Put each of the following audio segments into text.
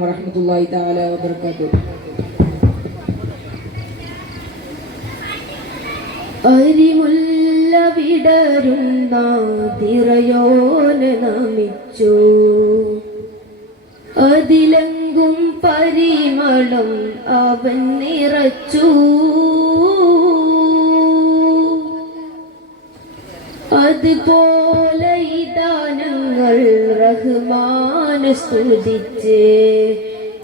വറഹ്മത്തുള്ളാഹി തആല വബറകാതുഹു. അരിമുല്ല വിടരുന്ന തിറയോനെ നമിച്ചു, അതിലെങ്കും പരിമളം അവൻ നിറച്ചു. അതുപോലെ ഇദാനങ്ങൾ റഹ്മാനെ സ്തുതിച്ച്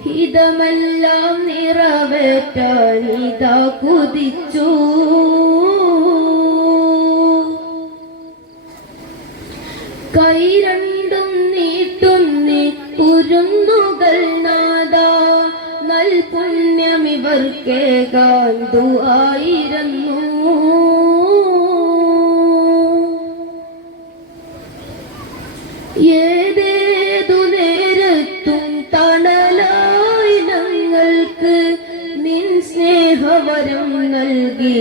ഹിതമെല്ലാം നിറവേറ്റാൻ ഇതാ കുതിച്ചു. കൈ രണ്ടും നീട്ടുന്നി കുരുന്നുകൾ നാദാ, നൽപുണ്യമിവർക്കേകാൻ ദുആയിരുന്നു. ഏതേതു നേരത്തും തണലായി ഞങ്ങൾക്ക് നിൻ സ്നേഹവരം നൽകി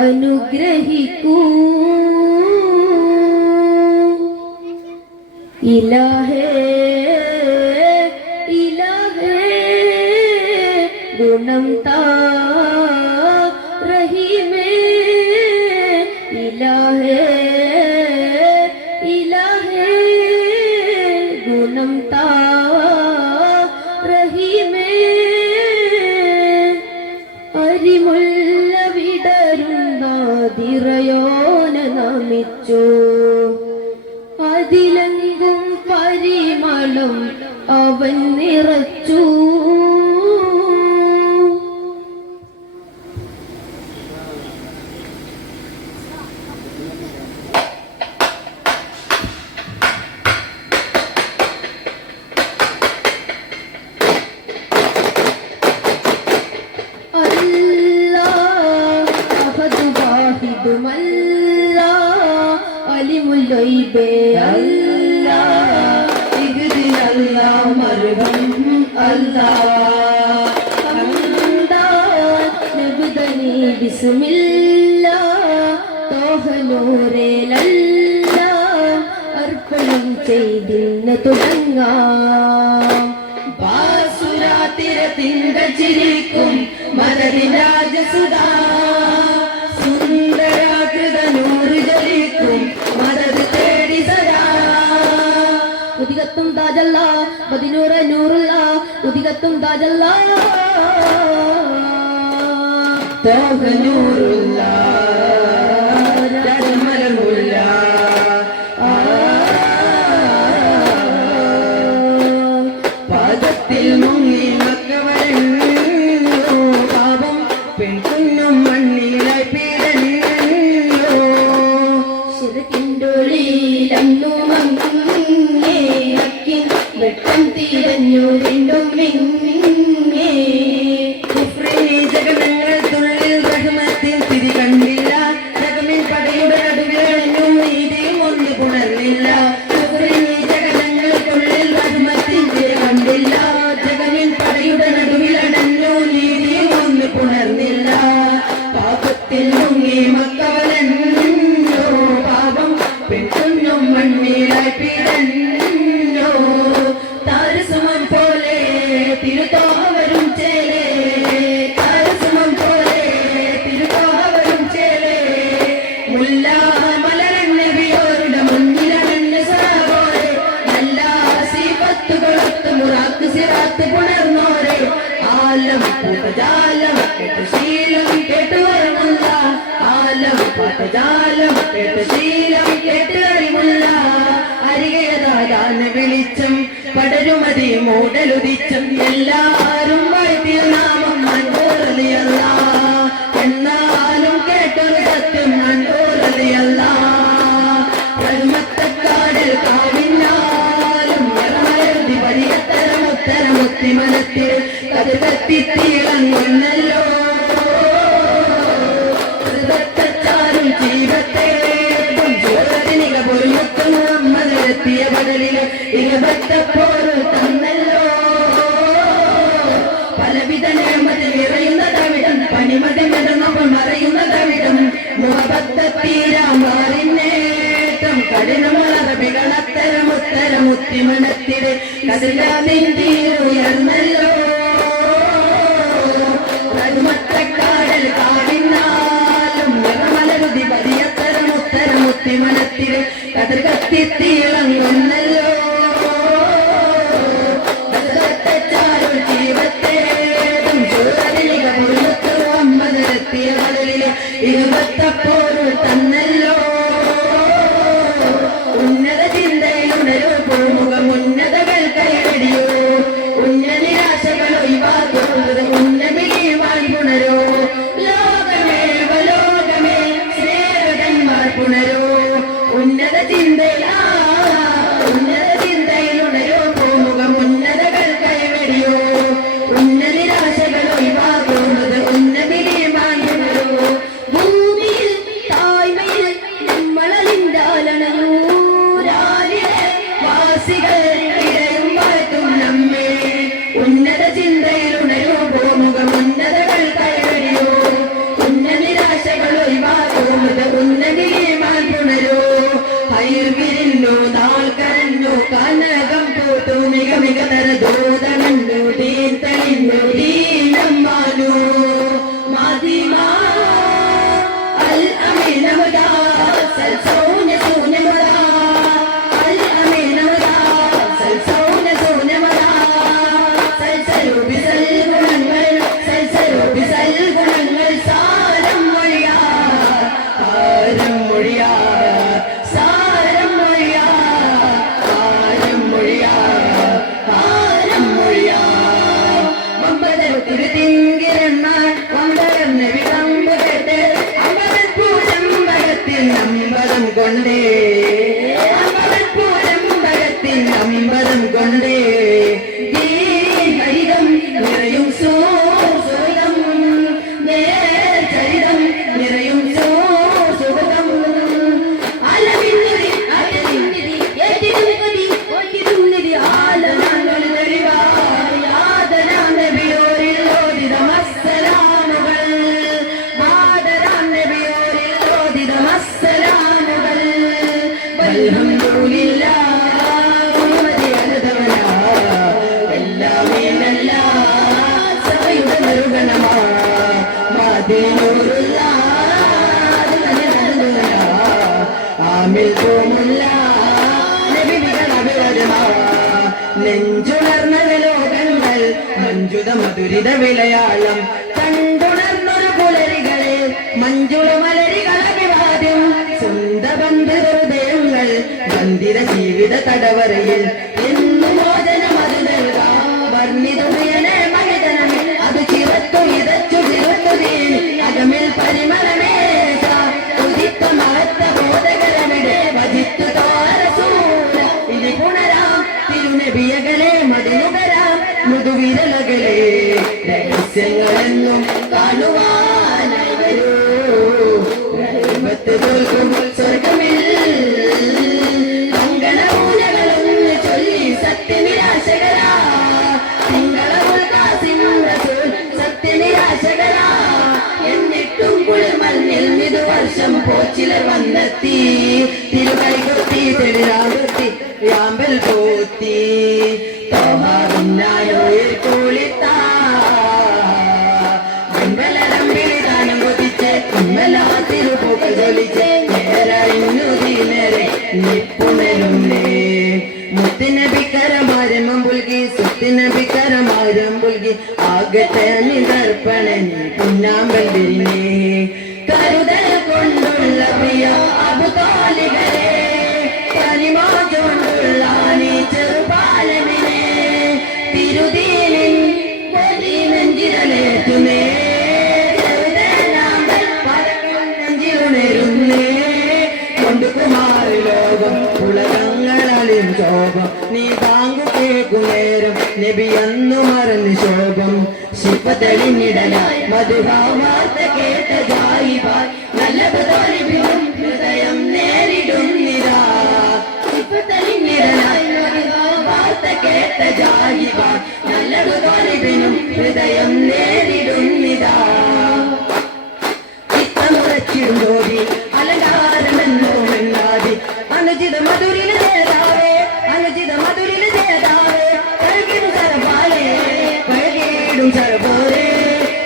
അനുഗ്രഹിക്കൂ. ഇലാഹേ ഇലാഹേ ഗുണം താ റഹീമേ, ഇലാഹേ ഇലാഹേ ഗുണം താ റഹീമേ. അരിമുല്ല വിടരുന്ന തിറയോനെ നമിച്ചു, അതിലെങ്കും പരിമളം അവൻ നിറച്ചു. അലിമുല്ലൈബേ അല്ലാഹ് ഇഗ്ദിന അല്ലാഹ് മർഹം അല്ലാഹ് ഹംദാൻ നബ്ദനി ബിസ്മില്ലാഹ് തോഹ നൂറേലല്ലാഹ് അർപ്പണം ചെയ്തിന്ന് തുടങ്ങാം. ബാസുരാതിരത്തിൻ്റെ ചിരിക്കും മദദിനാജസുദാ, സുന്ദരാകൃത നൂറ് ജലിക്കും മദദ് തേടി സദാ. ഉദികത്തും താജല്ല മദിനൂറ നൂറുള്ള, ഉദികത്തും താജല്ല തോഹ നൂറുള്ള രാജമലമുല്ല. പാദത്തിൽ മുങ്ങി മക്കവരല്ലോ, പാപം പെൺകുഞ്ഞും മണ്ണിലായി പീഡനല്ലോ. ശിർക്കിൻ്റൊളിയിലന്നു മങ്ങേ, അക്കിൻ വെട്ടം തീരഞ്ഞു വീണ്ടും വിങ്ങേ. കുഫ്രിനി ജഗതങ്ങൾ തുള്ളിൽ റഹ്മത്തിൻ തിരി കണ്ടില്ല, ജഗമിൽ പടയുടെ നടുവിലണിഞ്ഞു നീതിയും ഒന്ന് പുണർന്നില്ല. കുഫ്രിനി ജഗതങ്ങൾ തുള്ളിൽ റഹ്മത്തിൻ തിരി കണ്ടില്ല, ജഗമിൽ പടയുടെ നടുവിലടഞ്ഞു നീതിയും ഒന്ന് പുണർന്നില്ല. പാപത്തിൽ മുങ്ങി മക്കവലല്ലോ, പാപം പെൺകുഞ്ഞും മണ്ണിലായി പീഡനല്ലോ. താരസുമം പോലെ തിരുത്തോവരും ചേലേ, താരസുമം പോലെ തിരുത്തോവരും ചേലേ. മുല്ല മലരൻ നബിയോരുടെ മുന്നിലണഞ്ഞ സഹോരെ, നല്ല സീപത്തുകളൊത്ത് മുറാക്ക് സിറാത്ത് പുണർന്നോരെ. ആലം പാട്ടജാലം കേട്ട് ശീലം കേട്ട് വരുമുള്ള, ആലം പാട്ടജാലം കേട്ട് ശീലം കേട്ട് അറിമുള്ള. അരികേതാകാന് വെളിച്ചം പടരുമതി മൂടലുദിച്ചം, എല്ലാരും വാഴ്ത്തിയ നാമം മൻസൂറലിയല്ല. എന്നാലും കേട്ടൊരു സത്യം മൻസൂറലിയല്ല. റഹ്മത്തക്കാടിൽ കാവിഞ്ഞാലും നിറമരുതി പരിയത്തരമുത്തരമുത്തി മനത്തിൽ കരുകത്തി തീളങ്ങുന്നല്ലോ. ഹൃദത്താരും ജീവത്തെ പൊഞ്ചോരനിക പൊരുമുത്തും നമ്മതിലെത്തിയ ബദലില് ഇകബത്തപ്പോരു തന്നല്ലോ. പലവിധ നിയമത്തിൽ വിറയുന്ന തവിടം, പനിമതി മിടന്നപ്പോൾ മറയുന്ന തവിടം. മുഖപത്തീരാമാറിന്നേറ്റം കഠിനമറബികളത്തരമുത്തരമുത്തി മനത്തില് കതിലാതിൻ തീരുയർന്ന ഉന്നത ചിന്തയിലുണരൂ ഭൂമുഖം ഉന്നതകൾ കൈവരിയൂ ഉന്ന നിരാശകൾ ഒഴിവാക്കൂ ഉന്നതിമാൻ പുണരൂ ഹൈർവിരിന്നു നാൾ കരഞ്ഞു കനകം പൂത്തു മിക മിക തരദൂതനു ദീൻ തെളിഞ്ഞു ദീനമ്മാനു മാതിമാ അൽ അമീനമുദാ സൽസൗന സൂനമുദാ അൽ അമീനമുദാ സൽസൗന സൂനമുദാ സൽസലു ബിസൽ ഗുണങ്ങൾ സാരം മൊഴിയാ ആരം മൊഴിയാ സാരം മൊഴിയാ ആരം മൊഴിയാ ആരം മൊഴിയാ മമ്പതരു തിരുതിങ്കിരണ്ണാൻ വമ്പരം നബികമ്പ് കേട്ട് അമ്പതൻ പൂരമ്പകത്തിൽ അമ്പതം കൊണ്ടേ അമ്പതൻ പൂരമ്പകത്തിൽ അമ്പതം കൊണ്ടേ ഹരിതം നിറയും സുഹൃതം നേരിതം നിറയും സുഹൃതം അലവിന്നതി അലവിന്നതി ഏറ്റിടും കതി ഒറ്റിടും നിധി ആലനാങ്കൾ യാതനാം നബിയോരിൽ ഓതിത മസ്സലാമുകൾ മാതരാം നബിയോരിൽ ഓതിത മസ്സലാമുകൾ വൽഹംദുലില്ലാ മുഹമ്മദി അലദവനാ എല്ലാമേനല്ല സഭയുടെ മരുഗണമാ മാദീനൂറുള്ള ആമിൽ തോമുള്ള നബികൾ അഭിവരമാ നെഞ്ചുണർന്ന ലോകങ്ങൾ മഞ്ജുത മധുരിത വിളയാളം കണ്ടുണർന്നൊരു പുലരികളെ മഞ്ജുള മലരികൾ അഭിവാദ്യം സ്വന്ത ബന്ധു ഹൃദയങ്ങൾ ബന്ധിത ജീവിത തടവറയിൽ എന്നു മോചനം അത് നൽകാം വർണ്ണിതുയനെ മഹിതനമേ അത് ചിറത്തു ഇതച്ചു ചിറത്തുതീൻ അകമിൽ പരിമളമേശ ഉദിത്ത മഹത്ത ബോധകരമിടെ വജിത്തു തോരസൂല ഇനി പുണരാം തിരുനബിയകളെ മതിനുകരാം മൃദുവിരലകളെ രഹസ്യങ്ങളെന്നും കാണുവാനായി വരൂ ദൈവത്തെ തോൽക്കും സ്വർഗമിൽ അങ്കണമൂലകളൊന്ന് ചൊല്ലി സത്യനിരാശകരാ സത്യനിരാശകരാ എന്നിട്ടും കുളിർമഞ്ഞിൽ മിതുവർഷം പോച്ചിലർ വന്നെത്തി തിരുകൈ കൊത്തി തെളിരാമ്പത്തി യാമ്പൽ പോത്തി തോഹാവിന്നായോയിൽ കൂളിത്താ വെമ്പലരമ്പിളിതാനം കൊതിച്ച് കുമ്മലാ തിരുപൂക്കൾ ജൊലിച്ച് നേരറിഞ്ഞു തീനരെ നിപ്പുണരുന്നേ മുത്തിനബിക്കരമാരമ്പം പുൽകി സുത്തിനബിക്കരമാരം പുൽകി ആകട്ടെ നിതർപ്പണ നീ പുന്നാമ്പൽ വിരിഞ്ഞേ കരുതൽ കൊണ്ടുള്ള പ്രിയ അബുതാലികളെ കരിമാകൊണ്ടുള്ള നീ ചെറുപാലമിനെ തിരുതീനിൻ നെഞ്ചിരലേറ്റുന്നേ നെഞ്ചിലുണരുന്നേ കൊണ്ടുകുമാരി ലോകം ഉലകങ്ങളാലും ശോഭം നീ താങ്കു കേൾക്കുന്നേരം നബി അന്നു മറന്ന് ശോഭം ശിപ്പത്തെളിഞ്ഞിടലായി മധുഭാവാർത്ത കേട്ട ജായിബായ് നല്ലത് തോന്നിപ്പിക്കും ഹൃദയം നേരിടുന്നിതാ ശിപ്പത്തെളിഞ്ഞിടലായി മധുഭാവാർത്ത കേട്ട ജായിബായ് നല്ലത് തോന്നിപ്പിക്കും ഹൃദയം നേരിടുന്നിതാ ചിത്തമുറച്ചിടും ജോലി അലങ്കാരമെന്നോ മെന്നാതി അനുചിത മധുരിൽ ചേതാവേ അനുചിത മധുരിൽ ചേതാവേ കഴുകിടും ചരപാലേ കഴുകിടും ചരപോരേ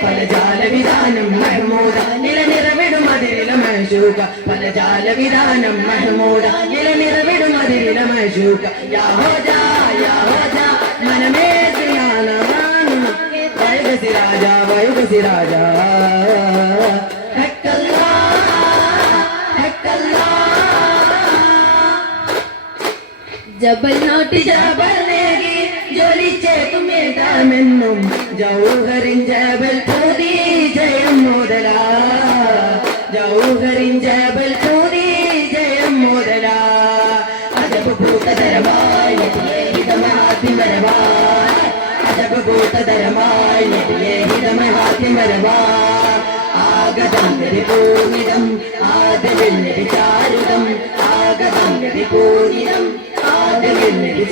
പലജാല വിധാനം മഹമൂദ നിലനിറവിടും അതിരില മഹശൂക പലജാല വിധാനം മഹമൂദ നിലനിറവിടും അതിരില മഹശൂക യാഹോജാ യാഹോജാ മനമേ ശ്രീയാനമാനു വൈകസി രാജാ വൈകസി രാജാ ജബൽ നോട്ടി ജബലേകി ജ്വലിച്ചേക്കുമേതാമെന്നും ജൗഹറിൻ ജബൽ പൂതി ജയം മുതലാ ജൗഹറിൻ ജബൽ പൂതി ജയം മുതലാ അജബ് ഭൂതരമായി ഹിതമഹാത്തിമരവായി അജബ് ഭൂതരമായി ഹിതമഹാത്തിമരവാ ആഗതം പൂർണിതം ആദവിൽ ചാരുതം ആഗതം പൂർണിതം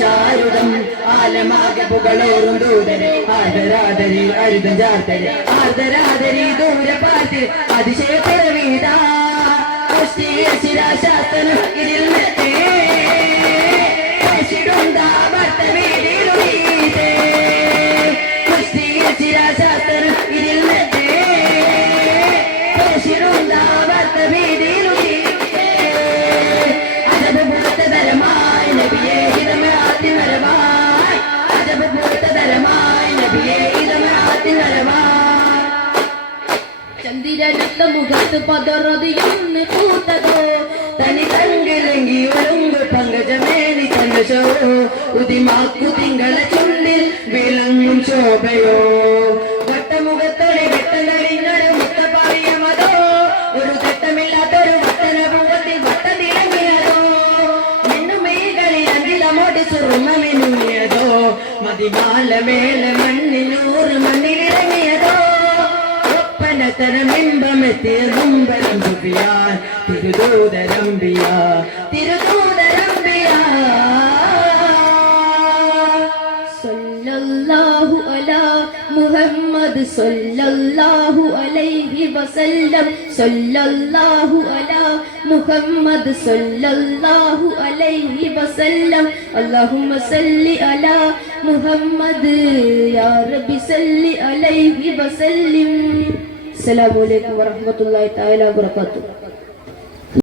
ചാരുടം ആലമാകെ പുകളോറും ദൂതരെ ആദരാദരി അരുതം ചാർത്തരെ ആദരാദരി ദൂര പാർത്തി അതിശയപ്പെട വീടാ ശിരാശാസ്ത്രനും ഇതിൽ മെത്തേ ഭർത്ത വീടിലുമീതേ ശിരാശാസ്ത്രനും ഇതിൽ മെത്തേ ഭർത്ത വീടിലുമീതേ അജബ് പൂത്തതരമായി നബിയേ ഇതമേ ആത്തിമരമായി അജബ് പൂത്തതരമായി നബിയേ ഇതമേ ആത്തിമരമായി ചന്ദ്രനത്ത മുഖത്ത് പതറതിയൊന്ന് പൂത്തതോ തനി തങ്കിലെങ്കി ഒഴുങ്ക് പങ്കജമേനി തന്നശോ ഉദിമാക്കു തിങ്കള ചുണ്ടിൽ വിളങ്ങും ശോഭയോ വട്ടമുഖത്തോടെ വെട്ടനടിഞ്ഞൊരു മുത്തപ്പാറിയ മതോ ഒരു തെട്ടമില്ലാത്തൊരു വട്ടന പൂവത്തിൽ വട്ടതിളങ്ങിയതോ മിന്നുമീകളിൽ അങ്കിലമോടി സുറുമമിനുങ്ങിയതോ മതിമാല മേല മണ്ണിനൂറ് മണ്ണിലിറങ്ങിയതോ തരമിമ്പമെത്തിയ മുമ്പരം സുഫിയാൻ തിരുദൂതരംബിയ തിരുദൂതരംബിയ സല്ലല്ലാഹു അലാ മുഹമ്മദ് സല്ലല്ലാഹു അലൈഹി വസല്ലം സല്ലല്ലാഹു അലാ മുഹമ്മദ് സല്ലല്ലാഹു അലൈഹി വസല്ലം അല്ലാഹുമ്മ സല്ലി അലാ മുഹമ്മദ് യാ റബ്ബി സല്ലി അലൈഹി വസല്ലം. അസ്സലാമു അലൈക്കും വറഹ്മത്തുള്ളാഹി തആല വബറകാതുഹു.